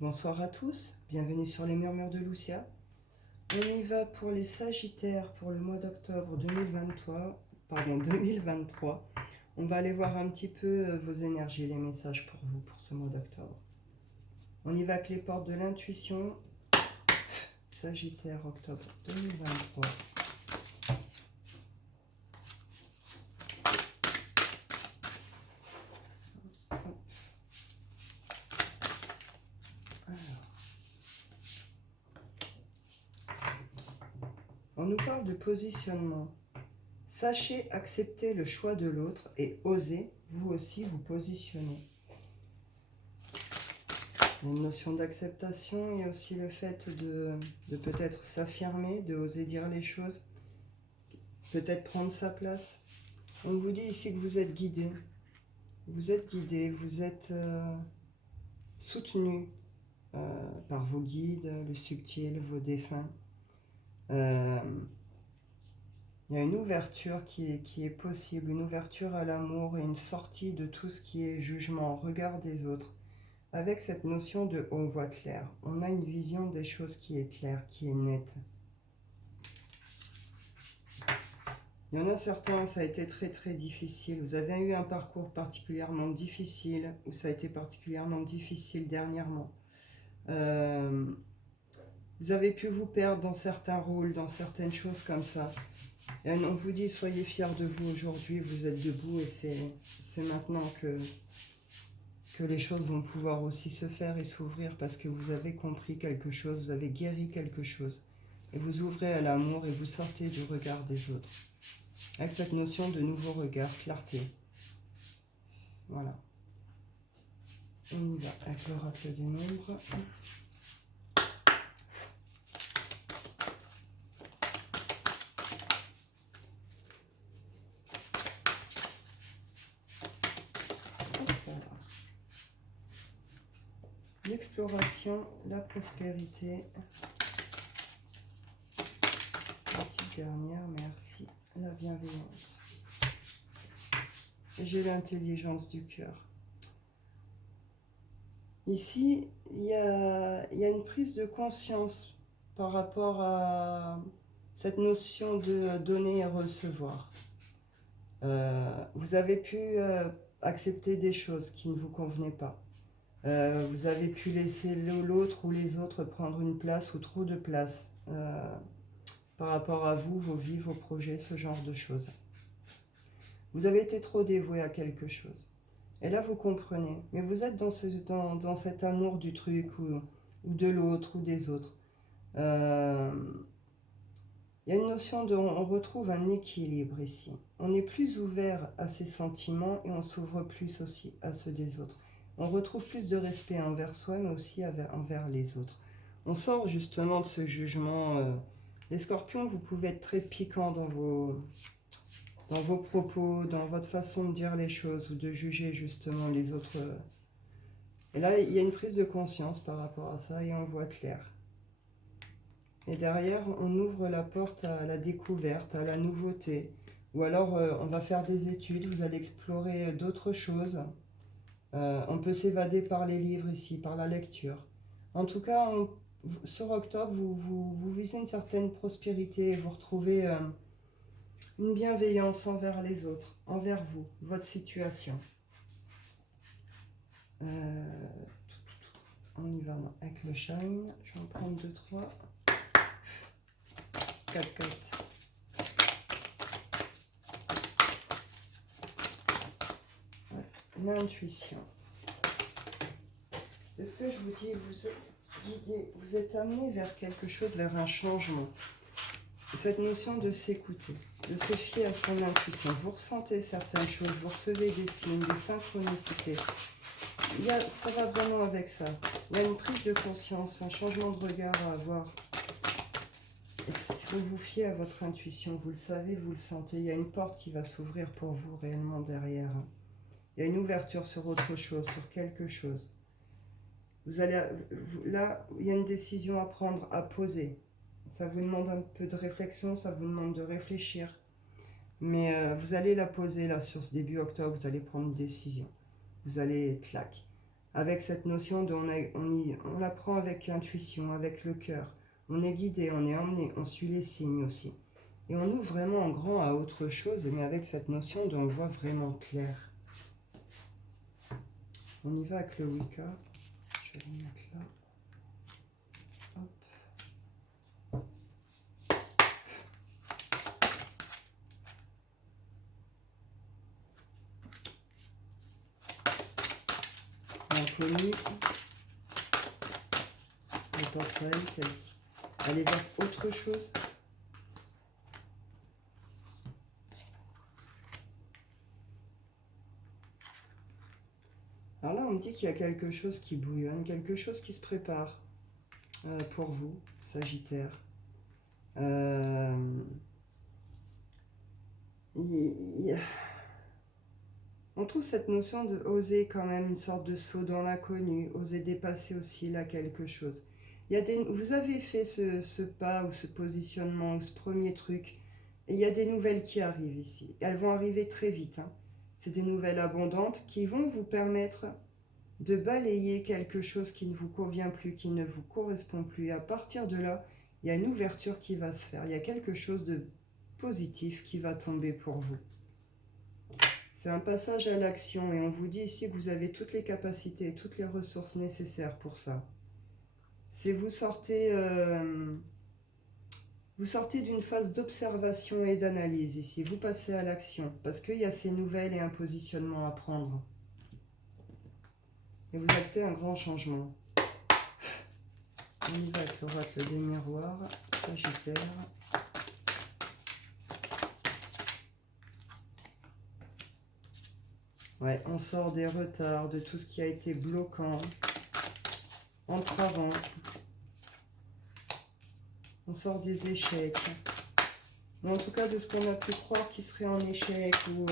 Bonsoir à tous, bienvenue sur les murmures de Lucia. On y va pour les Sagittaires pour le mois d'octobre 2023. On va aller voir un petit peu vos énergies, les messages pour vous pour ce mois d'octobre. On y va avec les portes de l'intuition. Sagittaire, octobre 2023. On nous parle de positionnement. Sachez accepter le choix de l'autre et osez vous aussi vous positionner. Il y a une notion d'acceptation et aussi le fait de peut-être s'affirmer, de oser dire les choses, peut-être prendre sa place. On vous dit ici que vous êtes guidé. Vous êtes guidé, vous êtes soutenu par vos guides, le subtil, vos défunts. Il y a une ouverture qui est possible, une ouverture à l'amour et une sortie de tout ce qui est jugement, regard des autres. Avec cette notion de on voit clair, on a une vision des choses qui est claire, qui est nette. Il y en a certains, ça a été très très difficile. Vous avez eu un parcours particulièrement difficile, ou ça a été particulièrement difficile dernièrement. Vous avez pu vous perdre dans certains rôles, dans certaines choses comme ça. Et on vous dit, soyez fiers de vous aujourd'hui, vous êtes debout et c'est maintenant que les choses vont pouvoir aussi se faire et s'ouvrir parce que vous avez compris quelque chose, vous avez guéri quelque chose. Et vous ouvrez à l'amour et vous sortez du regard des autres. Avec cette notion de nouveau regard, clarté. Voilà. On y va avec l'oracle des nombres. L'exploration, la prospérité. La petite dernière, merci. La bienveillance. Et j'ai l'intelligence du cœur. Ici, il y a une prise de conscience par rapport à cette notion de donner et recevoir. Vous avez pu accepter des choses qui ne vous convenaient pas. Vous avez pu laisser l'autre ou les autres prendre une place ou trop de place par rapport à vous, vos vies, vos projets, ce genre de choses. Vous avez été trop dévoué à quelque chose. Et là, vous comprenez. Mais vous êtes dans cet amour du truc ou de l'autre ou des autres. Il y a une notion de... On retrouve un équilibre ici. On est plus ouvert à ses sentiments et on s'ouvre plus aussi à ceux des autres. On retrouve plus de respect envers soi, mais aussi envers les autres. On sort justement de ce jugement. Les scorpions, vous pouvez être très piquants dans vos propos, dans votre façon de dire les choses ou de juger justement les autres. Et là, il y a une prise de conscience par rapport à ça et on voit clair. Et derrière, on ouvre la porte à la découverte, à la nouveauté. Ou alors, on va faire des études, vous allez explorer d'autres choses. On peut s'évader par les livres ici, par la lecture. En tout cas, sur octobre, vous visez une certaine prospérité, vous retrouvez une bienveillance envers les autres, envers vous, votre situation. On y va avec le shine. Je vais en prendre 2, 3. 4, 4. Ouais. L'intuition. C'est ce que je vous dis, vous êtes guidé, vous êtes amené vers quelque chose, vers un changement. Cette notion de s'écouter, de se fier à son intuition. Vous ressentez certaines choses, vous recevez des signes, des synchronicités. Ça va vraiment avec ça. Il y a une prise de conscience, un changement de regard à avoir. Et si vous vous fiez à votre intuition, vous le savez, vous le sentez. Il y a une porte qui va s'ouvrir pour vous réellement derrière. Il y a une ouverture sur autre chose, sur quelque chose. Là, il y a une décision à prendre, à poser. Ça vous demande un peu de réflexion, ça vous demande de réfléchir. Mais vous allez la poser là sur ce début octobre, vous allez prendre une décision. Vous allez, clac. avec cette notion de on la prend avec l'intuition, avec le cœur. On est guidé, on est emmené, on suit les signes aussi. Et on ouvre vraiment en grand à autre chose, mais avec cette notion de on voit vraiment clair. On y va avec le Wicca. Je vais le mettre là. Hop. L'inconnu. Le portail. Aller vers autre chose. Alors là, on me dit qu'il y a quelque chose qui bouillonne, quelque chose qui se prépare pour vous, Sagittaire. On trouve cette notion de oser quand même, une sorte de saut dans l'inconnu, oser dépasser aussi là quelque chose. Vous avez fait ce pas ou ce positionnement ou ce premier truc, et il y a des nouvelles qui arrivent ici. Elles vont arriver très vite. Hein. C'est des nouvelles abondantes qui vont vous permettre de balayer quelque chose qui ne vous convient plus, qui ne vous correspond plus. Et à partir de là, il y a une ouverture qui va se faire. Il y a quelque chose de positif qui va tomber pour vous. C'est un passage à l'action et on vous dit ici que vous avez toutes les capacités, toutes les ressources nécessaires pour ça. C'est vous sortez d'une phase d'observation et d'analyse ici. Vous passez à l'action parce qu'il y a ces nouvelles et un positionnement à prendre. Et vous actez un grand changement. On y va avec l'oracle des miroirs, Sagittaire. Ouais, on sort des retards, de tout ce qui a été bloquant, entravant. On sort des échecs. Mais en tout cas, de ce qu'on a pu croire qui serait en échec ou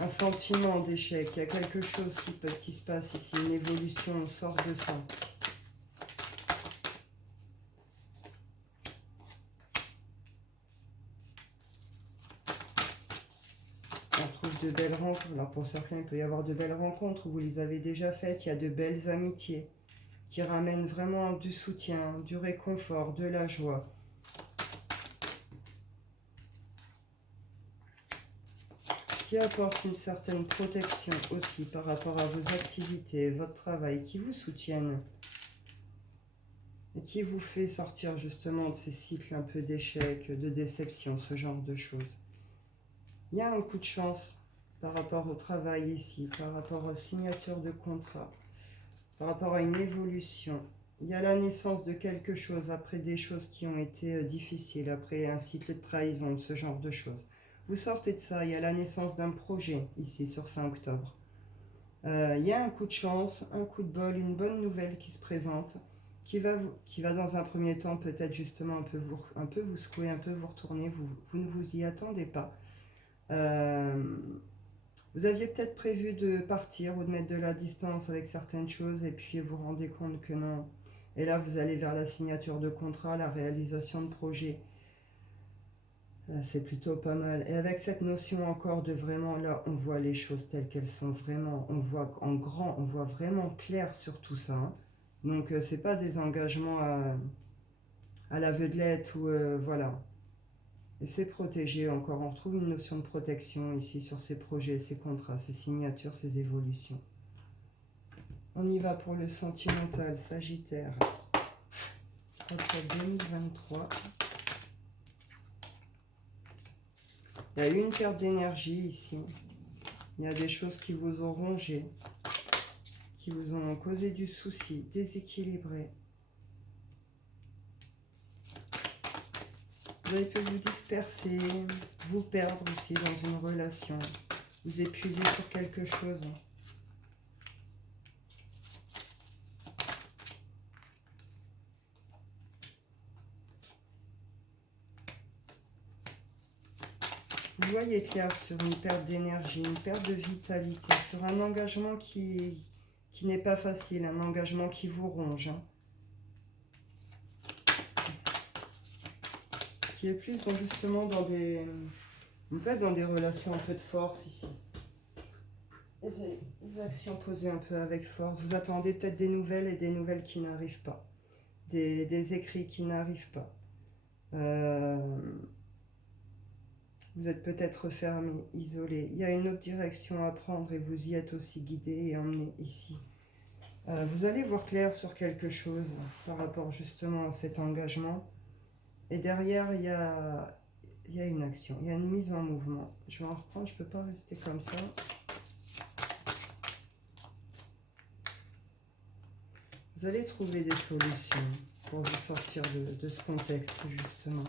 un sentiment d'échec. Il y a quelque chose qui se passe ici, une évolution, on sort de ça. On trouve de belles rencontres. Alors pour certains, il peut y avoir de belles rencontres où vous les avez déjà faites. Il y a de belles amitiés qui ramènent vraiment du soutien, du réconfort, de la joie. Qui apporte une certaine protection aussi par rapport à vos activités, votre travail, qui vous soutiennent et qui vous fait sortir justement de ces cycles un peu d'échecs, de déception, ce genre de choses. Il y a un coup de chance par rapport au travail ici, par rapport aux signatures de contrat, par rapport à une évolution. Il y a la naissance de quelque chose après des choses qui ont été difficiles, après un cycle de trahison, ce genre de choses. Vous sortez de ça, il y a la naissance d'un projet ici sur fin octobre. Il y a un coup de chance, un coup de bol, une bonne nouvelle qui se présente, qui va dans un premier temps peut-être justement un peu vous secouer, un peu vous retourner, vous ne vous y attendez pas. Vous aviez peut-être prévu de partir ou de mettre de la distance avec certaines choses et puis vous vous rendez compte que non. Et là, vous allez vers la signature de contrat, la réalisation de projet. C'est plutôt pas mal. Et avec cette notion encore de vraiment, là, on voit les choses telles qu'elles sont vraiment. On voit en grand, on voit vraiment clair sur tout ça. Hein. Donc, c'est pas des engagements à l'aveuglette ou voilà. Et c'est protégé encore. On retrouve une notion de protection ici sur ces projets, ces contrats, ces signatures, ces évolutions. On y va pour le sentimental, Sagittaire. Octobre 2023. Il y a eu une perte d'énergie ici. Il y a des choses qui vous ont rongé, qui vous ont causé du souci, déséquilibré. Vous avez pu vous disperser, vous perdre aussi dans une relation, vous épuiser sur quelque chose. Vous voyez clair sur une perte d'énergie, une perte de vitalité, sur un engagement qui n'est pas facile, un engagement qui vous ronge. Hein. Qui est plus justement dans des relations un peu de force ici. des actions posées un peu avec force. Vous attendez peut-être des nouvelles et des nouvelles qui n'arrivent pas. Des écrits qui n'arrivent pas. Vous êtes peut-être fermé, isolé. Il y a une autre direction à prendre et vous y êtes aussi guidé et emmené ici. Vous allez voir clair sur quelque chose par rapport justement à cet engagement. Et derrière, il y a une action, il y a une mise en mouvement. Je vais en reprendre, je ne peux pas rester comme ça. Vous allez trouver des solutions pour vous sortir de ce contexte, justement.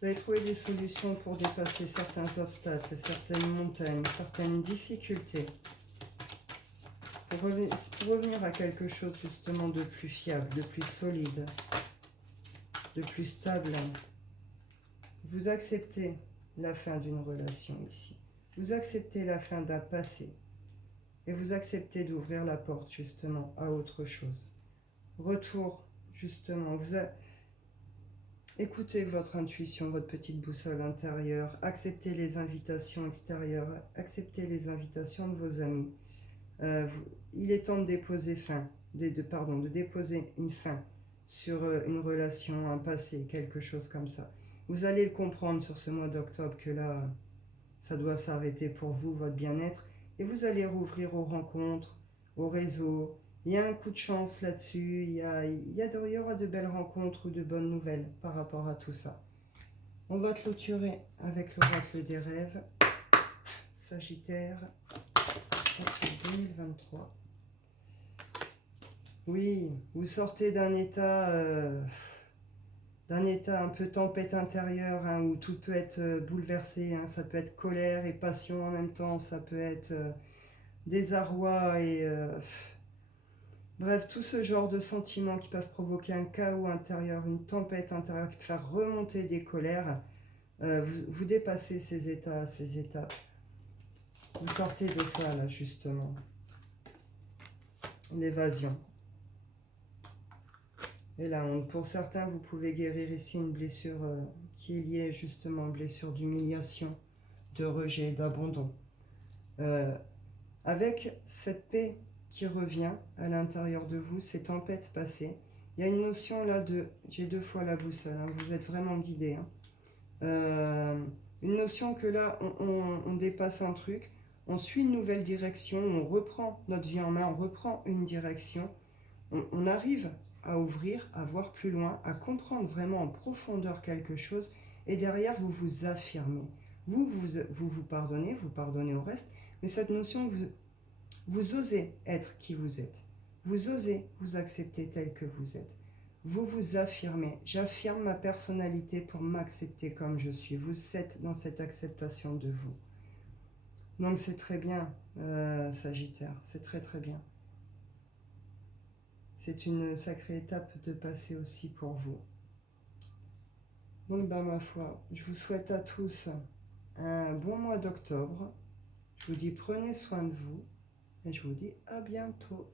Vous allez trouver des solutions pour dépasser certains obstacles, certaines montagnes, certaines difficultés. Pour revenir à quelque chose justement de plus fiable, de plus solide, de plus stable. Vous acceptez la fin d'une relation ici. Vous acceptez la fin d'un passé. Et vous acceptez d'ouvrir la porte justement à autre chose. Retour justement. Écoutez votre intuition, votre petite boussole intérieure. Acceptez les invitations extérieures. Acceptez les invitations de vos amis. Il est temps de déposer de déposer une fin sur une relation, un passé, quelque chose comme ça. Vous allez le comprendre sur ce mois d'octobre que là, ça doit s'arrêter pour vous, votre bien-être. Et vous allez rouvrir aux rencontres, au réseau. Il y a un coup de chance là-dessus. Il y aura de belles rencontres ou de bonnes nouvelles par rapport à tout ça. On va clôturer avec l'oracle des rêves. Sagittaire, 2023. Oui, vous sortez d'un état un peu tempête intérieure, hein, où tout peut être bouleversé. Hein. Ça peut être colère et passion en même temps. Ça peut être désarroi et... bref, tout ce genre de sentiments qui peuvent provoquer un chaos intérieur, une tempête intérieure, qui peut faire remonter des colères. Vous dépassez ces états, ces étapes. Vous sortez de ça, là, justement. L'évasion. Et la honte. Pour certains, vous pouvez guérir ici une blessure qui est liée justement à une blessure d'humiliation, de rejet, d'abandon. Avec cette paix qui revient à l'intérieur de vous, ces tempêtes passées, il y a une notion là de... J'ai 2 fois la boussole, hein, vous êtes vraiment guidé. Hein. Une notion que là, on dépasse un truc, on suit une nouvelle direction, on reprend notre vie en main, on reprend une direction, on arrive à ouvrir, à voir plus loin, à comprendre vraiment en profondeur quelque chose, et derrière vous vous affirmez. Vous pardonnez, vous pardonnez au reste, mais cette notion, vous osez être qui vous êtes. Vous osez vous accepter tel que vous êtes. Vous vous affirmez. J'affirme ma personnalité pour m'accepter comme je suis. Vous êtes dans cette acceptation de vous. Donc c'est très bien, Sagittaire. C'est très très bien. C'est une sacrée étape de passer aussi pour vous. Donc, ma foi, je vous souhaite à tous un bon mois d'octobre. Je vous dis prenez soin de vous et je vous dis à bientôt.